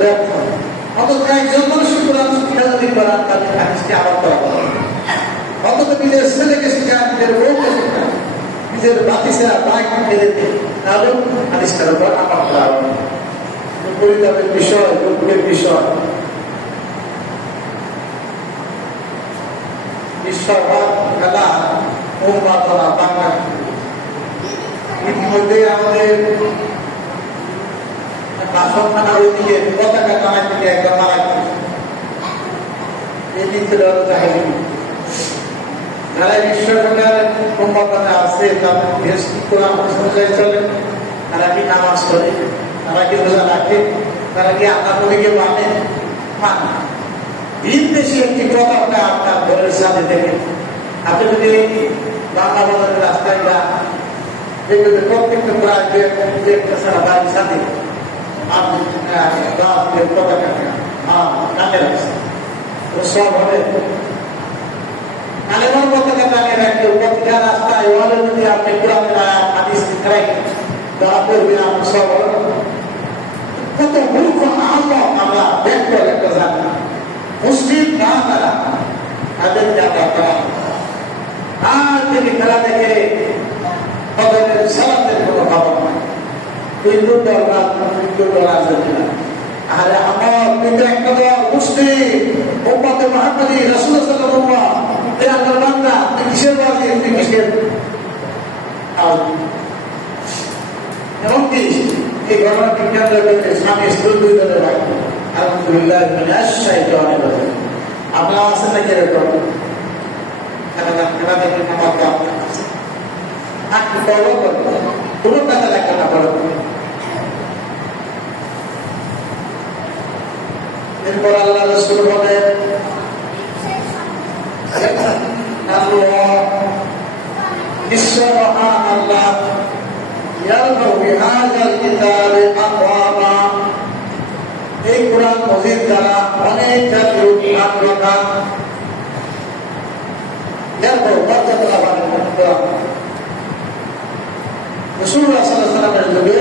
ব্যর্থ। অথচ একজন মানুষের কোরআন শিক্ষা যদি করান তাদের হাদিসকে আবার করা অথচ নিজের ছেলেকে শিখান, নিজের বউকে শিখান, নিজের বাতিসেরা বাইক ফেলে দেয়, তাহলে হাদিসটার উপর আমার করা হবে। পরিতাপের বিষয়, দুঃখের বিষয়, বিশ্বভাগ খেলা উন্মাদনা বাংলা। ইতিমধ্যে আমাদের বাসনখানার ওইদিকে পতাকা টানার দিকে একদম মারা গেছে। এই দিন ছিল যারা বিশ্বভাগের উন্মাদনা আছে তাদের দেশ কি কোরআন অনুযায়ী চলে, তারা কি নামাজ পড়ে, তারা কি রোজা রাখে, তারা কি আল্লাহ নবীকে মানে মানে ভিন দেশে একটি পতাকা আপনার ঘরের সাথে দেখে আপনি যদি বাংলা বাজারের রাস্তায় বা দেখবেন প্রত্যেকটা প্রায় একটা সারা বাড়ির সাথে আপনি পতাকা টাঙিয়ে রাখছেন। সব হবে কালেমার পতাকা টাঙিয়ে রাখলে প্রতিটা রাস্তায় ওয়ালে যদি আপনি কোরআনের আয়াত হাদিস রাখেন তারা করবে আপনার সব কত মূর্খ আহ্বান আমরা ব্যক্ত একটা জানি মুসলিম না তারা তাদেরকে আমরা করা আর তিনি খেলা দেখে তাদের সালাতের কোনো খবর নাই। হিন্দু দল আসবে না। আরে আমার কিন্তু একটা দল মুসলিম উম্মতে মুহাম্মাদি রাসূলুল্লাহ সাল্লাল্লাহু আলাইহি ওয়াসাল্লাম বান্দা কিসের বাজি কিসের এমনকি এই ঘটনাকে কেন্দ্র করে স্বামী স্ত্রী দুই দলের ভাই আলহামদুলিল্লাহ আপনারা আছেন নাকি এরকম খেলা দেখে কোনো টাকা লাগবে না বলো। এরপর আল্লাহ রাসূল বলেন আল্লাহ এই কোরআন মজিদ দ্বারা অনেক জাতির আত্মতা রাসূলুল্লাহ সাল্লাল্লাহু আলাইহি ওয়াসাল্লামের যুগে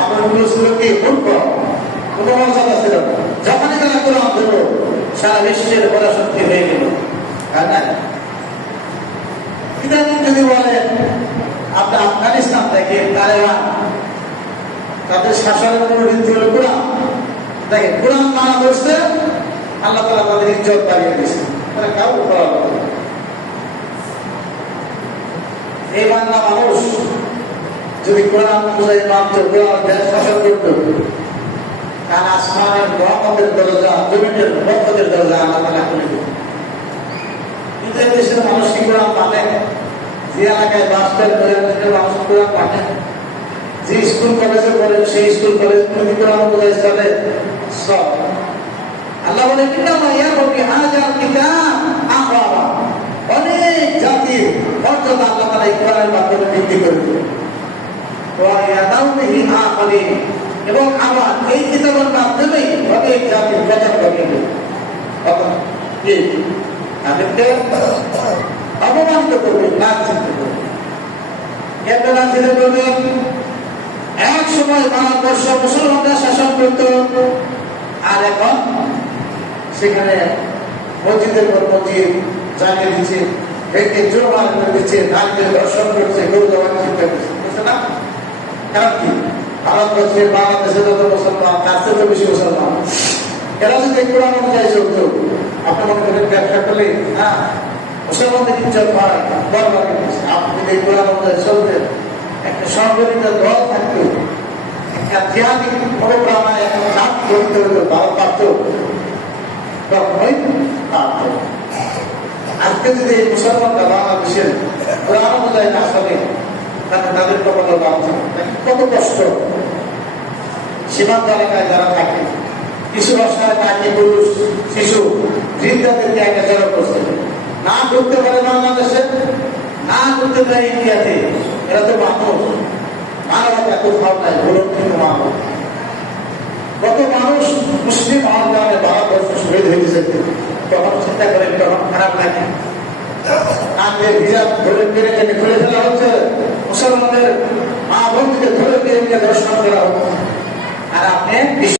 আমলগুলো ছিল কি মূর্খ, কোনো মর্যাদা ছিল না। যখনই তারা কোরআন ধরল সারা বিশ্বের পরাশক্তি হয়ে গেল। ইদানিং যদি বলেন আপনি আফগানিস্তান থেকে তালেবান তাদের শাসনের অনুরোধ হল কোরআন, দেখেন কোরআন মানা করছে আল্লাহ তাআলা তাদের ইজ্জত বাড়িয়ে দিয়েছে, তারা কাউকে করা হবে। এই বাংলা মানুষ যদি কোরআন অনুযায়ী মানত, কোরআন দেশ শাসন করত, কারণ আসমানের রহমতের দরজা, জমিনের বরকতের দরজা আল্লাহ তাআলা খুলে দিত। কিন্তু এই দেশের মানুষ কি কোরআন মানে? যে এলাকায় বাস করে মানুষ কোরআন মানে, যে স্কুল কলেজে পড়ে সেই স্কুল কলেজ কোরআন অনুযায়ী চলে সব। আল্লাহ বলে অনেক জাতির মর্যাদা আল্লাহ তাআলা এই কোরআনের মাধ্যমে বৃদ্ধি করে দিলেন এবং আবার এই কিতাবের মাধ্যমেই অনেক জাতির প্রচার করিয়ে দিলেন। তাদেরকে অপমানিত করবে, লাঞ্ছিত করবে। এত লাঞ্ছিত করবে। এক সময় ভারতবর্ষ মুসলমানরা শাসন করত, আর এখন সেখানে মসজিদের পর মসজিদ জানিয়ে দিচ্ছে, ভেঙে জোরমার করে দিচ্ছে, নারীদের দর্শন করছে, গরু জবান শিক্ষা করছে, বুঝছে না? কারণ কি ভারতবর্ষে বাংলাদেশে যত মুসলমান তার চেয়ে তো বেশি মুসলমান। এরা যদি কোরআন অনুযায়ী চলত, আপনার মনে করেন ব্যবসা করলে হ্যাঁ মুসলমানদের ইজ্জত হয়, বরবার আপনি যদি কোরআন অনুযায়ী চলতেন, একটা সংগঠিত দল থাকতো, একটা জিহাদি প্রোগ্রামে একটা জাত গঠিত হইত, ভারত পারত, তখনই পারত। আজকে যদি এই মুসলমানরা বাংলাদেশের কোরআন অনুযায়ী না চলে, তাহলে তাদের কপালে কত কষ্ট। সীমান্ত এলাকায় যারা থাকে, কিছু রাস্তায় নারী পুরুষ শিশু বৃদ্ধাদেরকে একটা জড়ো করছে, না ঢুকতে পারে বাংলাদেশে, না ঢুকতে পারে ইন্ডিয়াতে। এরা তো মানুষ, মানবতা কোথাও নাই, বলুন কিন্তু মানুষ। কত মানুষ মুসলিম হওয়ার কারণে ভারতবর্ষ শহীদ হয়ে গেছে, তখন চিন্তা করেন, তখন খারাপ লাগে। আগে হিজাব ধরে পেরে থেকে খুলে ফেলা হচ্ছে, মুসলমানদের মা বোনকে ধরে পেরে দর্শন করা হচ্ছে, আর আপনি